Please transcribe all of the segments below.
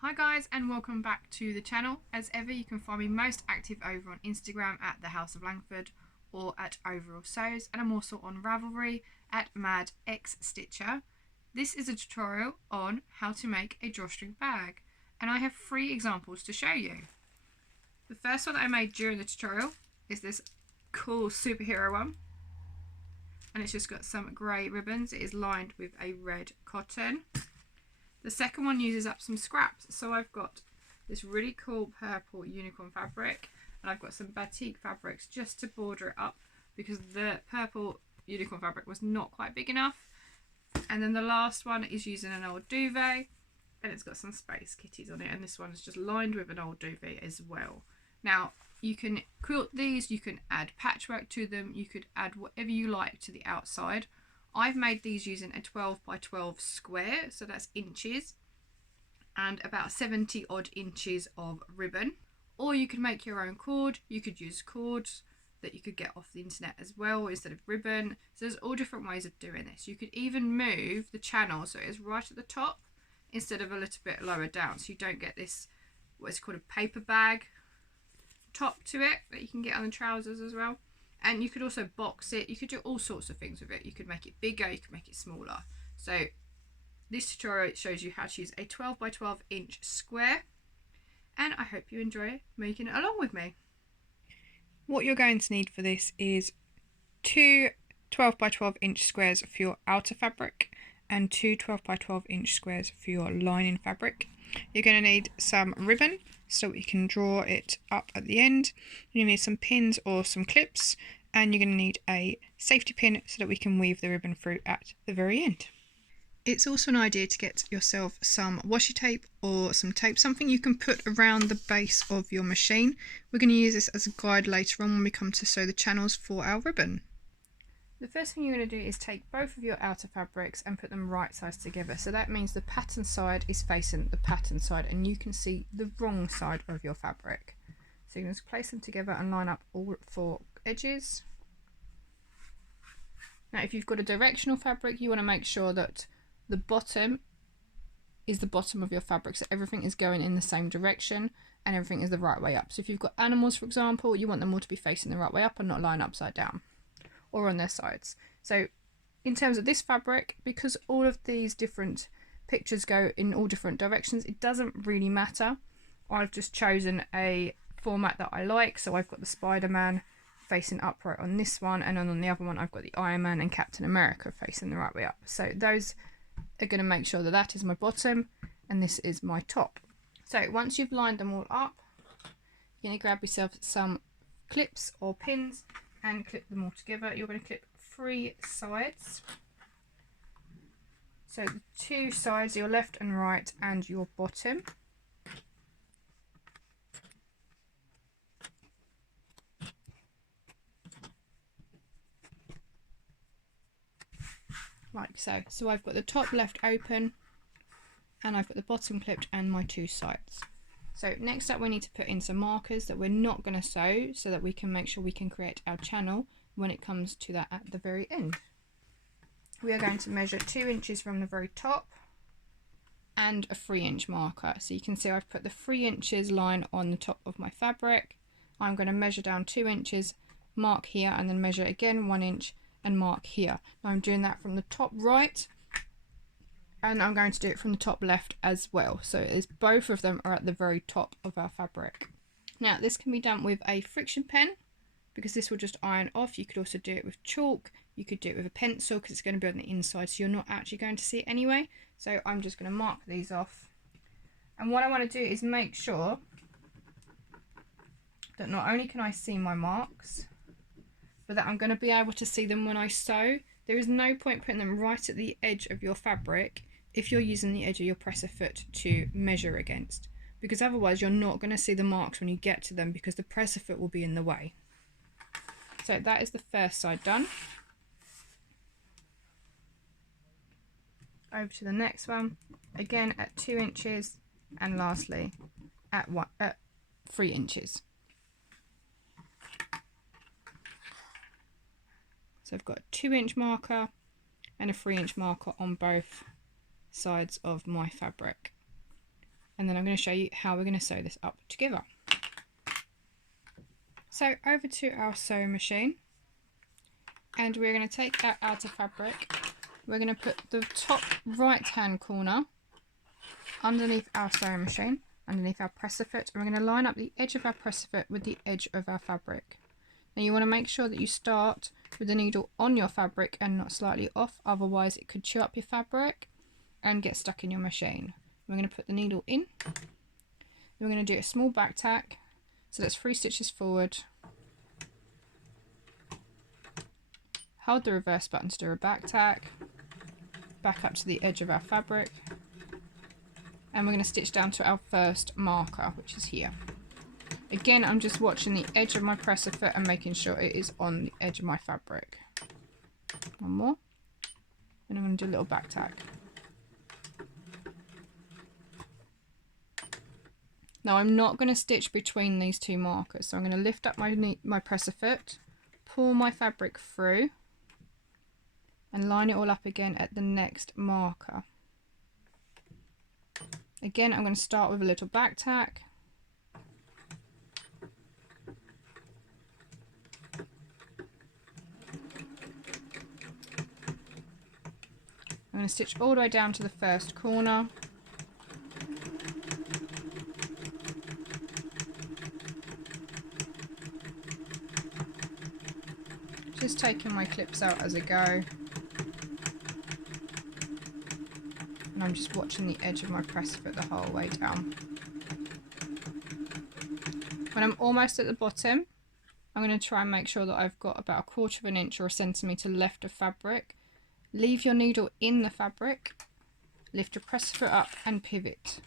Hi guys, and welcome back to the channel. As ever, you can find me most active over on Instagram at the House of Langford or at Overall Sews, and I'm also on Ravelry at MadXStitcher. This is a tutorial on how to make a drawstring bag, and I have 3 examples to show you. The first one that I made during the tutorial is this cool superhero one, and it's just got some grey ribbons. It is lined with a red cotton. The second one uses up some scraps, so I've got this really cool purple unicorn fabric, and I've got some batik fabrics just to border it up because the purple unicorn fabric was not quite big enough. And then the last one is using an old duvet, and it's got some space kitties on it, and this one is just lined with an old duvet as well. Now you can quilt these, you can add patchwork to them, you could add whatever you like to the outside. I've made these using a 12 by 12 square, so that's inches, and about 70 odd inches of ribbon. Or you could make your own cord. You could use cords that you could get off the internet as well instead of ribbon. So there's all different ways of doing this. You could even move the channel so it is right at the top instead of a little bit lower down, so you don't get this what's called a paper bag top to it that you can get on the trousers as well. And you could also box it. You could do all sorts of things with it. You could make it bigger, you could make it smaller. So this tutorial shows you how to use a 12 by 12 inch square, and I hope you enjoy making it along with me. What you're going to need for this is 2 12 by 12 inch squares for your outer fabric and 2 12 by 12 inch squares for your lining fabric. You're going to need some ribbon so you can draw it up at the end. You need some pins or some clips, and you're going to need a safety pin so that we can weave the ribbon through at the very end. It's also an idea to get yourself some washi tape or some tape, something you can put around the base of your machine. We're going to use this as a guide later on when we come to sew the channels for our ribbon. The first thing you're going to do is take both of your outer fabrics and put them right sides together. So that means the pattern side is facing the pattern side and you can see the wrong side of your fabric. So you're going to place them together and line up all 4 edges. Now if you've got a directional fabric, you want to make sure that the bottom is the bottom of your fabric, so everything is going in the same direction and everything is the right way up. So if you've got animals, for example, you want them all to be facing the right way up and not lying upside down or on their sides. So in terms of this fabric, because all of these different pictures go in all different directions, it doesn't really matter. I've just chosen a format that I like, so I've got the Spider-Man facing upright on this one, and on the other one I've got the Iron Man and Captain America facing the right way up. So those are going to make sure that that is my bottom and this is my top. So once you've lined them all up, you're going to grab yourself some clips or pins and clip them all together. You're going to clip 3 sides. So the 2 sides, your left and right, and your bottom. Like so. So I've got the top left open and I've got the bottom clipped and my 2 sides. So next up we need to put in some markers that we're not going to sew so that we can make sure we can create our channel when it comes to that at the very end. We are going to measure 2 inches from the very top and a 3-inch marker. So you can see I've put the 3 inches line on the top of my fabric. I'm going to measure down 2 inches, mark here, and then measure again 1 inch and mark here. Now I'm doing that from the top right, and I'm going to do it from the top left as well, so it's both of them are at the very top of our fabric. Now this can be done with a friction pen because this will just iron off. You could also do it with chalk, you could do it with a pencil because it's going to be on the inside so you're not actually going to see it anyway. So I'm just going to mark these off, and what I want to do is make sure that not only can I see my marks, but that I'm going to be able to see them when I sew. There is no point putting them right at the edge of your fabric if you're using the edge of your presser foot to measure against, because otherwise you're not going to see the marks when you get to them because the presser foot will be in the way. So that is the first side done. Over to the next one, again at 2 inches, and lastly at 3 inches. So I've got a 2-inch marker and a 3-inch marker on both sides of my fabric. and then I'm going to show you how we're going to sew this up together. So over to our sewing machine, and we're going to take our outer fabric. We're going to put the top right hand corner underneath our sewing machine, underneath our presser foot, and we're going to line up the edge of our presser foot with the edge of our fabric. Now you want to make sure that you start with the needle on your fabric and not slightly off, otherwise it could chew up your fabric and get stuck in your machine. We're going to put the needle in, then we're going to do a small back tack, so that's 3 stitches forward. Hold the reverse button to do a back tack, back up to the edge of our fabric, and we're going to stitch down to our first marker, which is here. Again, I'm just watching the edge of my presser foot and making sure it is on the edge of my fabric. One more, and I'm going to do a little back tack. Now I'm not going to stitch between these 2 markers, so I'm going to lift up my presser foot, pull my fabric through, and line it all up again at the next marker. Again, I'm going to start with a little back tack. I'm going to stitch all the way down to the first corner. Just taking my clips out as I go. And I'm just watching the edge of my presser foot the whole way down. When I'm almost at the bottom, I'm going to try and make sure that I've got about 1/4 of an inch or a centimetre left of fabric. Leave your needle in the fabric, lift your presser foot up and pivot.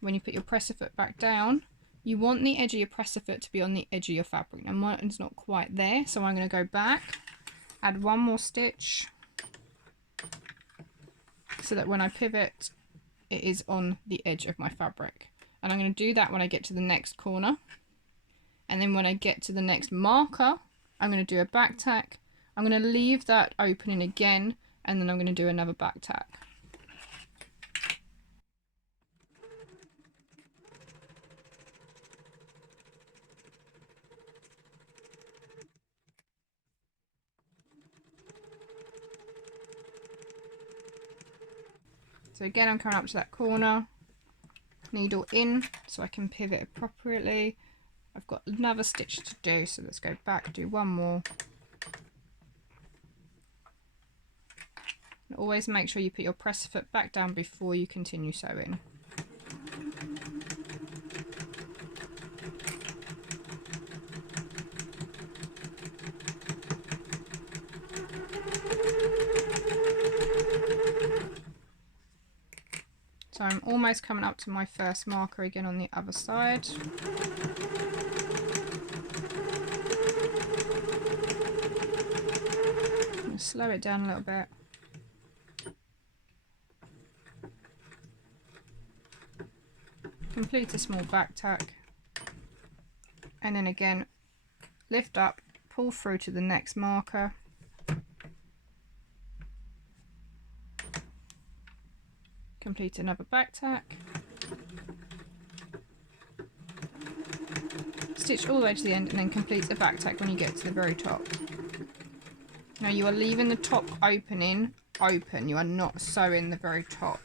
When you put your presser foot back down, you want the edge of your presser foot to be on the edge of your fabric. Now mine's not quite there, so I'm going to go back, add 1 more stitch, so that when I pivot, it is on the edge of my fabric. And I'm going to do that when I get to the next corner. And then when I get to the next marker, I'm going to do a back tack. I'm going to leave that opening again, and then I'm going to do another back tack. So again, I'm coming up to that corner, needle in so I can pivot appropriately. I've got another stitch to do, so let's go back, do 1 more. And always make sure you put your presser foot back down before you continue sewing. So I'm almost coming up to my first marker again on the other side. I'm going to slow it down a little bit. Complete a small back tack. And then again, lift up, pull through to the next marker. Complete another back tack, stitch all the way to the end, and then complete a back tack when you get to the very top. Now you are leaving the top opening open, you are not sewing the very top.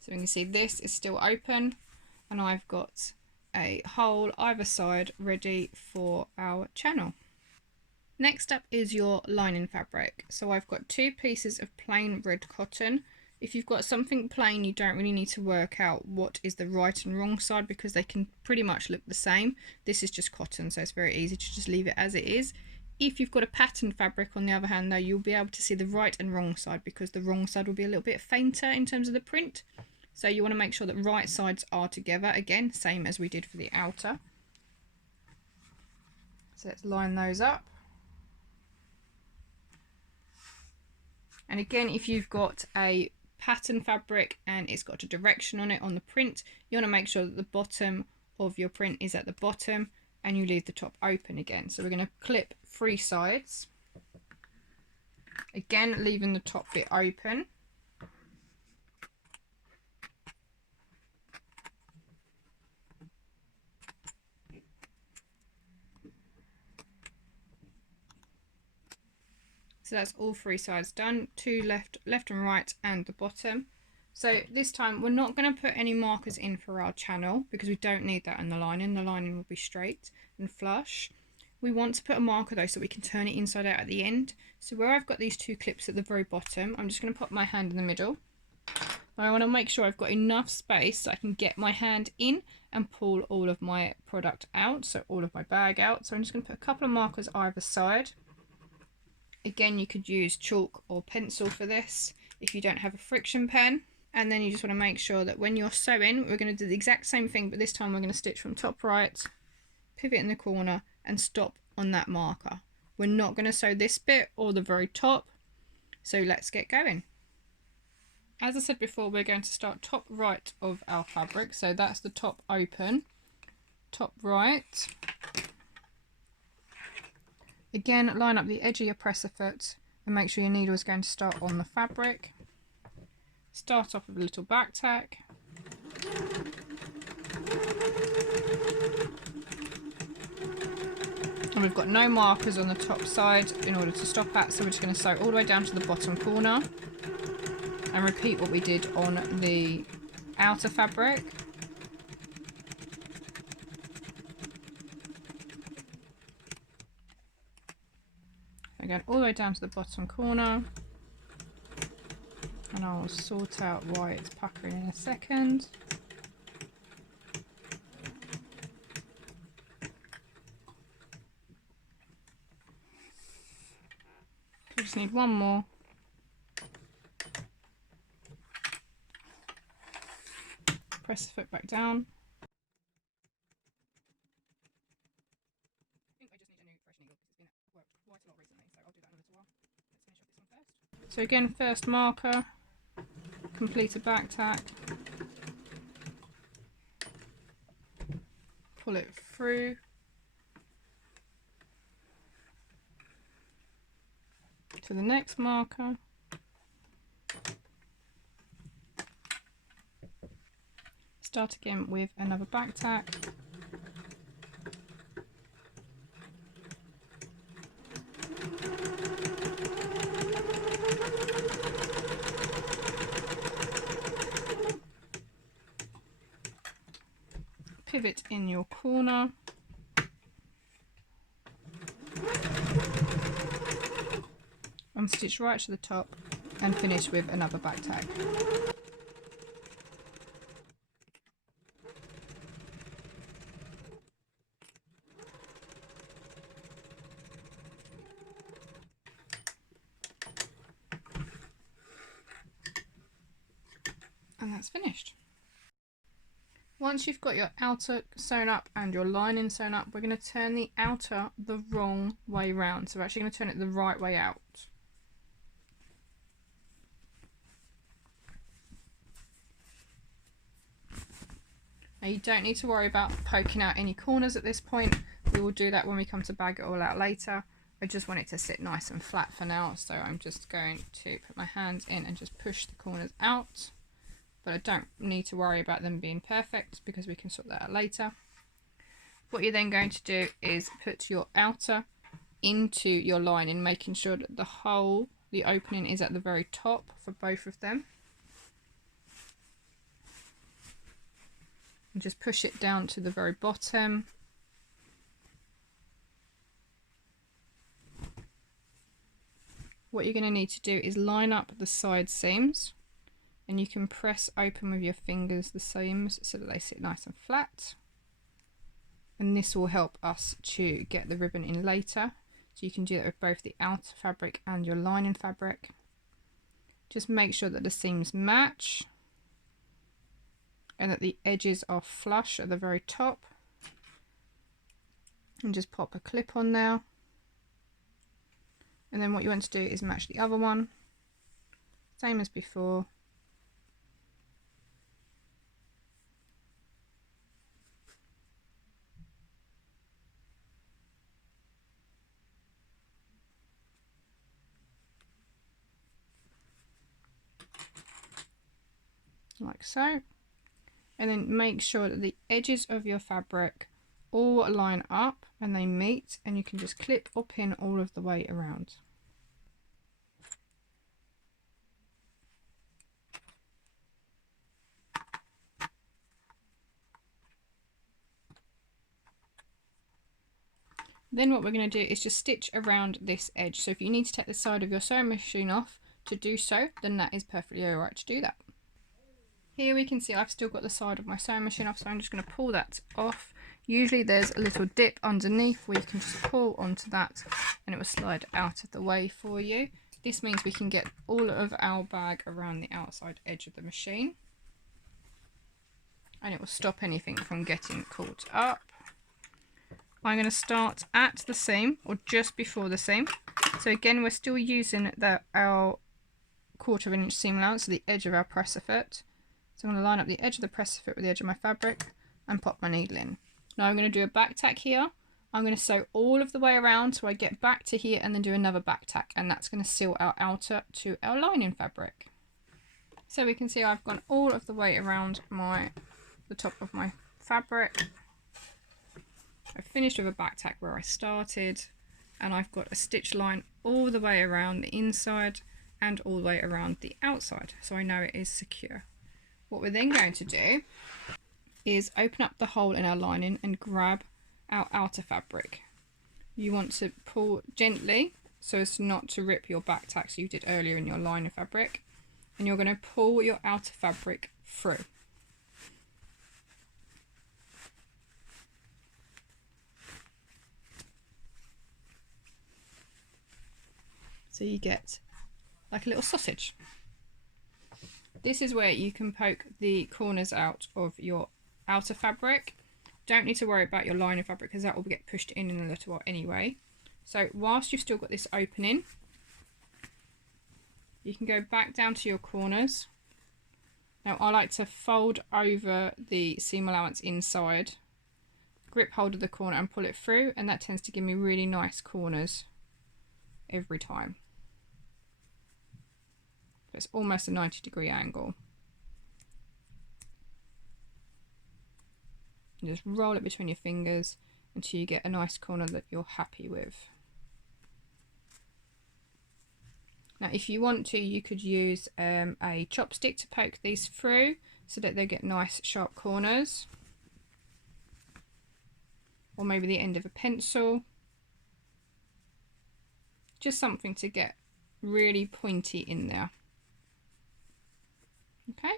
So you can see this is still open, and I've got a hole either side ready for our channel. Next up is your lining fabric. So I've got 2 pieces of plain red cotton. If you've got something plain, you don't really need to work out what is the right and wrong side, because they can pretty much look the same. This is just cotton, so it's very easy to just leave it as it is. If you've got a patterned fabric, on the other hand, though, you'll be able to see the right and wrong side, because the wrong side will be a little bit fainter in terms of the print. So you want to make sure that right sides are together. Again, same as we did for the outer. So let's line those up. And again, if you've got a pattern fabric and it's got a direction on it on the print, you want to make sure that the bottom of your print is at the bottom and you leave the top open again. So we're going to clip 3 sides, again leaving the top bit open, So that's all 3 sides done, 2 left and right, and the bottom. So this time we're not going to put any markers in for our channel because we don't need that in the lining. The lining will be straight and flush. We want to put a marker though so we can turn it inside out at the end. So where I've got these 2 clips at the very bottom, I'm just going to put my hand in the middle. I want to make sure I've got enough space so I can get my hand in and pull all of my product out, so all of my bag out. So I'm just going to put a couple of markers either side. Again, you could use chalk or pencil for this if you don't have a friction pen. And then you just want to make sure that when you're sewing, we're going to do the exact same thing, but this time we're going to stitch from top right, pivot in the corner and stop on that marker. We're not going to sew this bit or the very top, so let's get going. As I said before, we're going to start top right of our fabric, so that's the top open, top right. Again, line up the edge of your presser foot and make sure your needle is going to start on the fabric. Start off with a little back tack. And we've got no markers on the top side in order to stop at, so we're just going to sew all the way down to the bottom corner and repeat what we did on the outer fabric. Again, all the way down to the bottom corner, and I'll sort out why it's puckering in a second. We just need one more. Press the foot back down. I think I just need a new fresh needle because it's been worked quite a lot recently, so I'll do that in a little while. Let's finish off this one first. So again, first marker, complete a back tack, pull it through, to the next marker, start again with another back tack, pivot in your corner, and stitch right to the top and finish with another back tack. And that's finished. Once you've got your outer sewn up and your lining sewn up, we're going to turn the outer the wrong way round. So we're actually going to turn it the right way out. Now you don't need to worry about poking out any corners at this point. We will do that when we come to bag it all out later. I just want it to sit nice and flat for now, so I'm just going to put my hands in and just push the corners out. But I don't need to worry about them being perfect because we can sort that out later. What you're then going to do is put your outer into your lining, making sure that the opening is at the very top for both of them. And just push it down to the very bottom. What you're going to need to do is line up the side seams. And you can press open with your fingers the seams so that they sit nice and flat. And this will help us to get the ribbon in later. So you can do that with both the outer fabric and your lining fabric. Just make sure that the seams match and that the edges are flush at the very top. And just pop a clip on now. And then what you want to do is match the other one. Same as before. Like so, and then make sure that the edges of your fabric all line up and they meet, and you can just clip or pin all of the way around. Then what we're going to do is just stitch around this edge. So if you need to take the side of your sewing machine off to do so, then that is perfectly alright to do that. Here we can see I've still got the side of my sewing machine off, so I'm just going to pull that off. Usually there's a little dip underneath where you can just pull onto that and it will slide out of the way for you. This means we can get all of our bag around the outside edge of the machine, and it will stop anything from getting caught up. I'm going to start at the seam, or just before the seam. So again, we're still using our 1/4 inch seam allowance, so the edge of our presser foot. So I'm going to line up the edge of the presser foot with the edge of my fabric and pop my needle in. Now I'm going to do a back tack here. I'm going to sew all of the way around so I get back to here and then do another back tack, and that's going to seal our outer to our lining fabric. So we can see I've gone all of the way around the top of my fabric. I've finished with a back tack where I started, and I've got a stitch line all the way around the inside and all the way around the outside, so I know it is secure. What we're then going to do is open up the hole in our lining and grab our outer fabric. You want to pull gently so as not to rip your back tacks you did earlier in your lining fabric, and you're going to pull your outer fabric through. So you get like a little sausage. This is where you can poke the corners out of your outer fabric. Don't need to worry about your lining fabric because that will get pushed in a little while anyway. So whilst you've still got this opening, you can go back down to your corners. Now I like to fold over the seam allowance inside, grip hold of the corner and pull it through, and that tends to give me really nice corners every time. It's almost a 90-degree angle. And just roll it between your fingers until you get a nice corner that you're happy with. Now if you want to, you could use a chopstick to poke these through so that they get nice sharp corners, or maybe the end of a pencil, just something to get really pointy in there. Okay.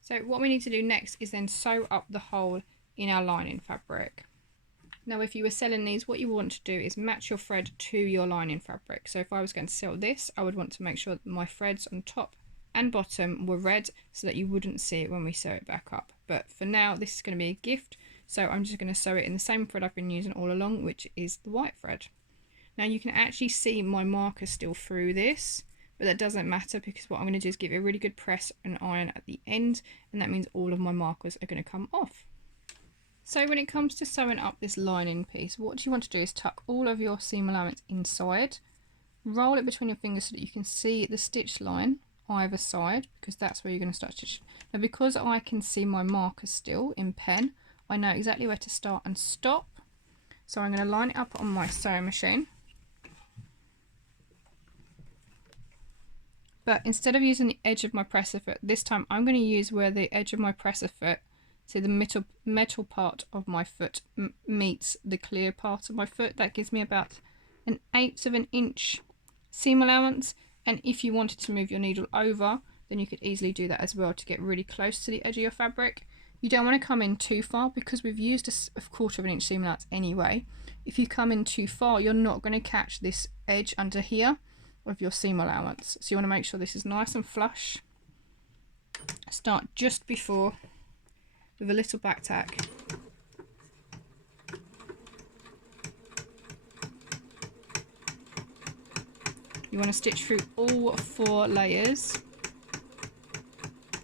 So what we need to do next is then sew up the hole in our lining fabric. Now if you were selling these, what you want to do is match your thread to your lining fabric. So if I was going to sell this, I would want to make sure that my threads on top and bottom were red so that you wouldn't see it when we sew it back up. But for now, this is going to be a gift, so I'm just going to sew it in the same thread I've been using all along, which is the white thread. Now you can actually see my marker still through this, but that doesn't matter because what I'm going to do is give it a really good press and iron at the end, and that means all of my markers are going to come off. So when it comes to sewing up this lining piece, what you want to do is tuck all of your seam allowance inside, roll it between your fingers so that you can see the stitch line either side, because that's where you're going to start stitching. Now because I can see my markers still in pen, I know exactly where to start and stop. So I'm going to line it up on my sewing machine. But instead of using the edge of my presser foot, this time I'm going to use where the edge of my presser foot, so the metal part of my foot meets the clear part of my foot. That gives me about 1/8 of an inch seam allowance. And if you wanted to move your needle over, then you could easily do that as well to get really close to the edge of your fabric. You don't want to come in too far because we've used a 1/4 inch seam allowance anyway. If you come in too far, you're not going to catch this edge under here of your seam allowance. So you want to make sure this is nice and flush. Start just before with a little back tack. You want to stitch through all 4 layers,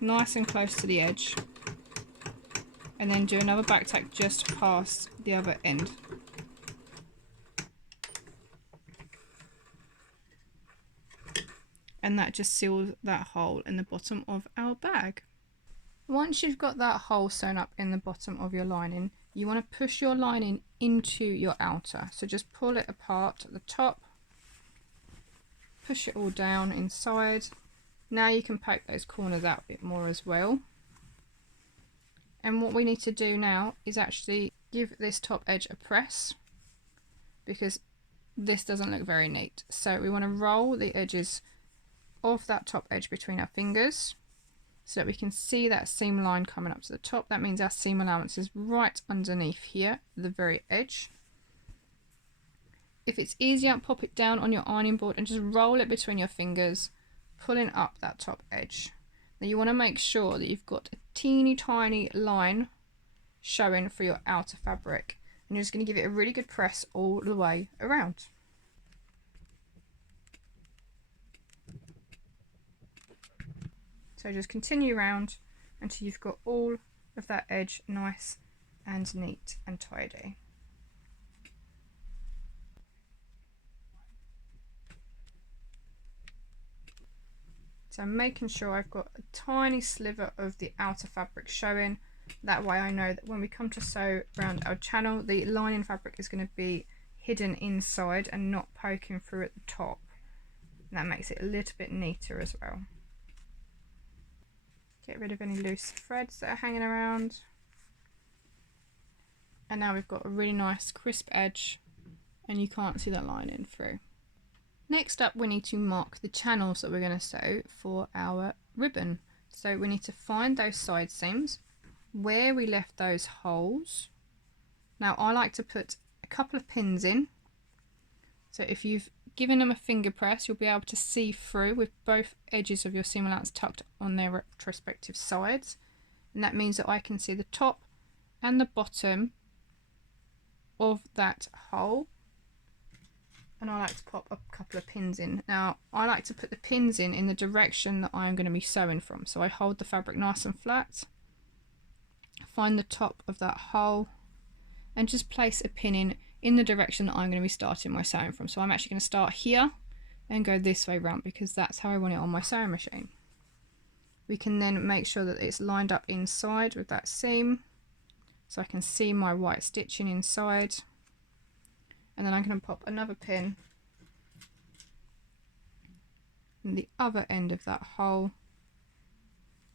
nice and close to the edge, and then do another back tack just past the other end. And that just seals that hole in the bottom of our bag. Once you've got that hole sewn up in the bottom of your lining, you want to push your lining into your outer. So just pull it apart at the top, push it all down inside. Now you can poke those corners out a bit more as well. And what we need to do now is actually give this top edge a press, because this doesn't look very neat. So we want to roll the edges of that top edge between our fingers so that we can see that seam line coming up to the top. That means our seam allowance is right underneath here, the very edge. If it's easier, pop it down on your ironing board and just roll it between your fingers, pulling up that top edge. Now you want to make sure that you've got a teeny tiny line showing for your outer fabric, and you're just going to give it a really good press all the way around. So just continue around until you've got all of that edge nice and neat and tidy. So I'm making sure I've got a tiny sliver of the outer fabric showing. That way I know that when we come to sew around our channel, the lining fabric is going to be hidden inside and not poking through at the top. And that makes it a little bit neater as well. Get rid of any loose threads that are hanging around. And now we've got a really nice crisp edge and you can't see that lining through. Next up, we need to mark the channels that we're going to sew for our ribbon. So we need to find those side seams, where we left those holes. Now I like to put a couple of pins in. So if you've given them a finger press, you'll be able to see through with both edges of your seam allowance tucked on their respective sides. And that means that I can see the top and the bottom of that hole. And I like to pop a couple of pins in. Now I like to put the pins in the direction that I'm going to be sewing from. So I hold the fabric nice and flat, find the top of that hole and just place a pin in the direction that I'm going to be starting my sewing from. So I'm actually going to start here and go this way round because that's how I want it on my sewing machine. We can then make sure that it's lined up inside with that seam so I can see my white stitching inside. And then I'm going to pop another pin in the other end of that hole,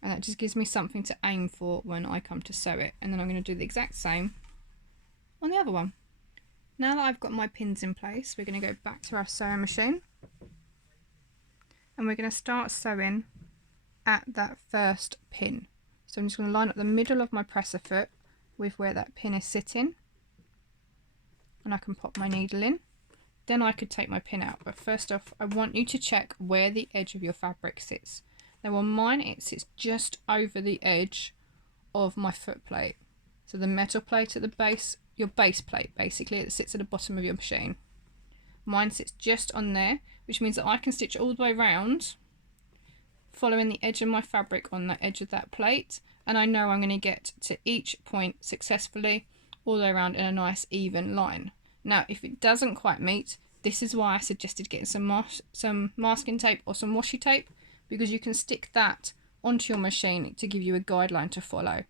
and that just gives me something to aim for when I come to sew it. And then I'm going to do the exact same on the other one. Now that I've got my pins in place, we're going to go back to our sewing machine and we're going to start sewing at that first pin. So I'm just going to line up the middle of my presser foot with where that pin is sitting. And I can pop my needle in. Then I could take my pin out, but first off I want you to check where the edge of your fabric sits. Now on mine it sits just over the edge of my foot plate, so the metal plate at the base, your base plate basically, that sits at the bottom of your machine. Mine sits just on there, which means that I can stitch all the way around following the edge of my fabric on the edge of that plate, and I know I'm going to get to each point successfully all the way around in a nice even line. Now if it doesn't quite meet, this is why I suggested getting some masking tape or some washi tape, because you can stick that onto your machine to give you a guideline to follow.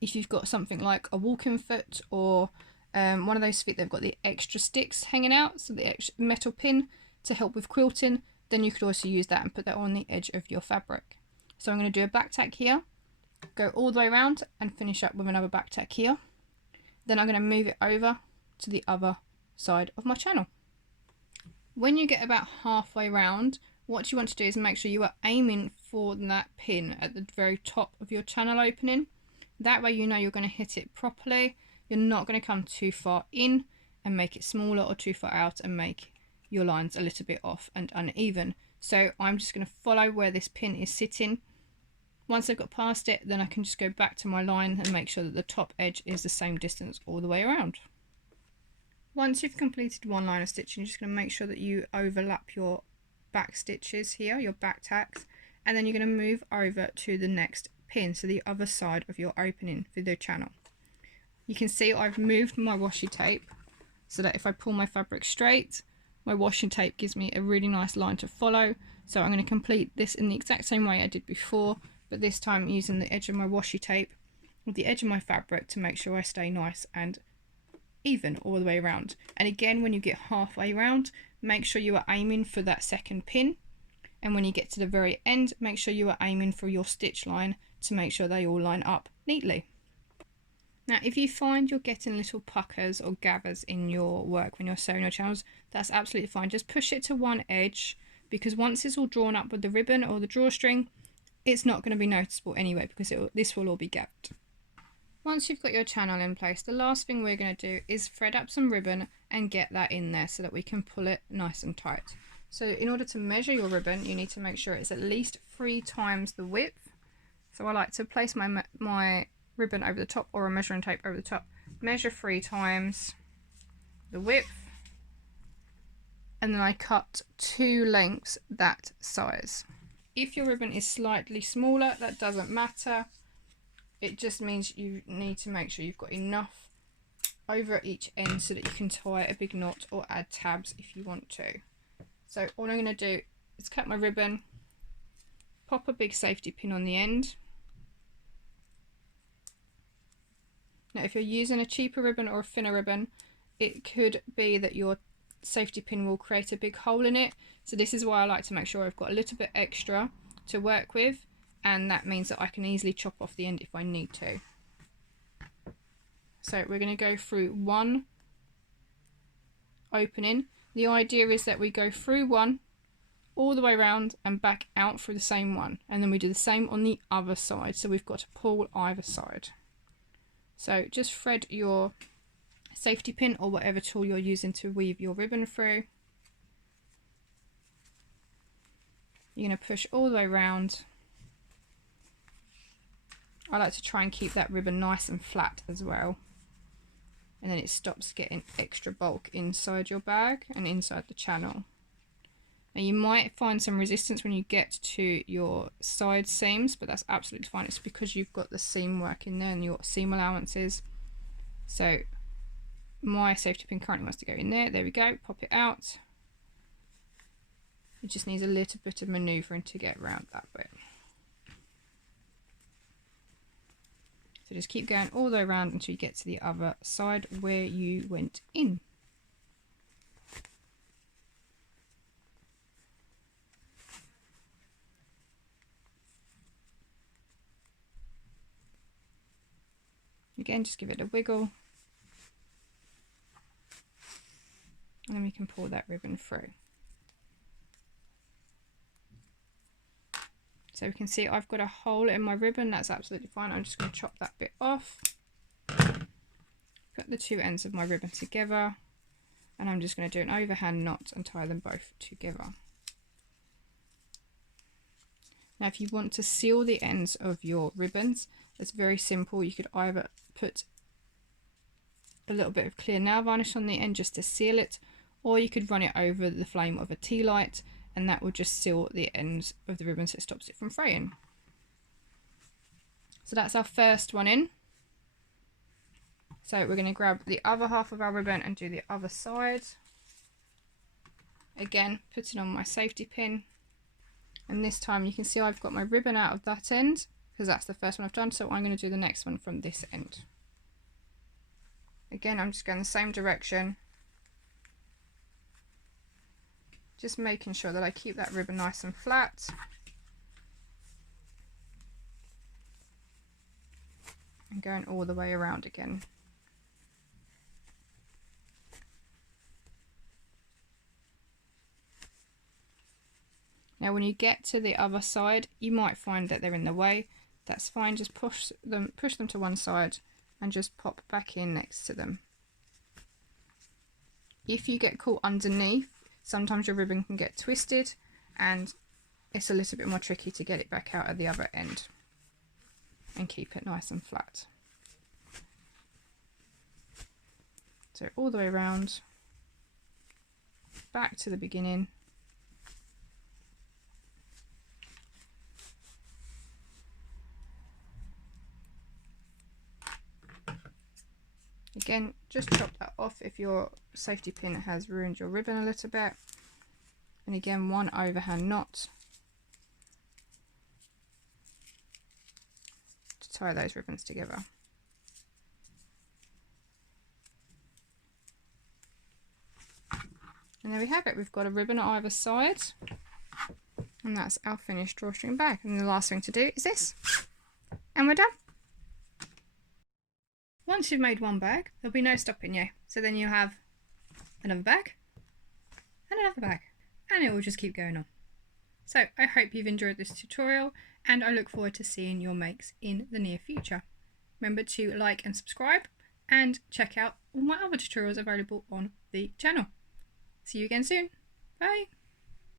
If you've got something like a walking foot or one of those feet they've got the extra sticks hanging out, so the extra metal pin to help with quilting, then you could also use that and put that on the edge of your fabric. So I'm going to do a back tack here, go all the way around and finish up with another back tack here. Then I'm going to move it over to the other side of my channel. When you get about halfway round, what you want to do is make sure you are aiming for that pin at the very top of your channel opening. That way you know you're going to hit it properly. You're not going to come too far in and make it smaller, or too far out and make your lines a little bit off and uneven. So I'm just going to follow where this pin is sitting. Once I've got past it, then I can just go back to my line and make sure that the top edge is the same distance all the way around. Once you've completed one line of stitching, you're just going to make sure that you overlap your back stitches here, your back tacks, and then you're going to move over to the next pin, so the other side of your opening for the channel. You can see I've moved my washi tape so that if I pull my fabric straight, my washi tape gives me a really nice line to follow. So I'm going to complete this in the exact same way I did before, but this time using the edge of my washi tape with the edge of my fabric to make sure I stay nice and even all the way around. And again, when you get halfway around, make sure you are aiming for that second pin, and when you get to the very end, make sure you are aiming for your stitch line to make sure they all line up neatly. Now, if you find you're getting little puckers or gathers in your work when you're sewing your channels, that's absolutely fine. Just push it to one edge, because once it's all drawn up with the ribbon or the drawstring, it's not going to be noticeable anyway, because this will all be gathered. Once you've got your channel in place, the last thing we're going to do is thread up some ribbon and get that in there so that we can pull it nice and tight. So in order to measure your ribbon, you need to make sure it's at least 3 times the width. So I like to place my ribbon over the top, or a measuring tape over the top, measure 3 times the width, and then I cut 2 lengths that size. If your ribbon is slightly smaller, that doesn't matter. It just means you need to make sure you've got enough over at each end so that you can tie a big knot or add tabs if you want to. So all I'm going to do is cut my ribbon, pop a big safety pin on the end. Now if you're using a cheaper ribbon or a thinner ribbon, it could be that your safety pin will create a big hole in it. So this is why I like to make sure I've got a little bit extra to work with, and that means that I can easily chop off the end if I need to. So we're going to go through one opening. The idea is that we go through one all the way around and back out through the same one, and then we do the same on the other side, so we've got to pull either side. So just thread your safety pin or whatever tool you're using to weave your ribbon through. You're going to push all the way around. I like to try and keep that ribbon nice and flat as well, and then it stops getting extra bulk inside your bag and inside the channel. Now you might find some resistance when you get to your side seams, but that's absolutely fine. It's because you've got the seam work in there and your seam allowances. So my safety pin currently wants to go in there. There we go, pop it out. It just needs a little bit of manoeuvring to get around that bit. So just keep going all the way around until you get to the other side where you went in. Again, just give it a wiggle, and then we can pull that ribbon through. So we can see I've got a hole in my ribbon. That's absolutely fine. I'm just going to chop that bit off, put the 2 ends of my ribbon together, and I'm just going to do an overhand knot and tie them both together. Now if you want to seal the ends of your ribbons, it's very simple. You could either put a little bit of clear nail varnish on the end just to seal it, or you could run it over the flame of a tea light, and that will just seal the ends of the ribbon so it stops it from fraying. So that's our first one in. So we're going to grab the other half of our ribbon and do the other side. Again, put it on my safety pin, and this time you can see I've got my ribbon out of that end because that's the first one I've done, so I'm going to do the next one from this end. Again, I'm just going the same direction, just making sure that I keep that ribbon nice and flat. And going all the way around again. Now when you get to the other side, you might find that they're in the way. That's fine, just push them to one side and just pop back in next to them. If you get caught underneath, sometimes your ribbon can get twisted and it's a little bit more tricky to get it back out at the other end and keep it nice and flat. So all the way around, back to the beginning. Again, just chop that off if your safety pin has ruined your ribbon a little bit. And again, one overhand knot to tie those ribbons together. And there we have it. We've got a ribbon at either side. And that's our finished drawstring bag. And the last thing to do is this. And we're done. Once you've made one bag, there'll be no stopping you. So then you'll have another bag and another bag, and it will just keep going on. So I hope you've enjoyed this tutorial, and I look forward to seeing your makes in the near future. Remember to like and subscribe, and check out all my other tutorials available on the channel. See you again soon. Bye.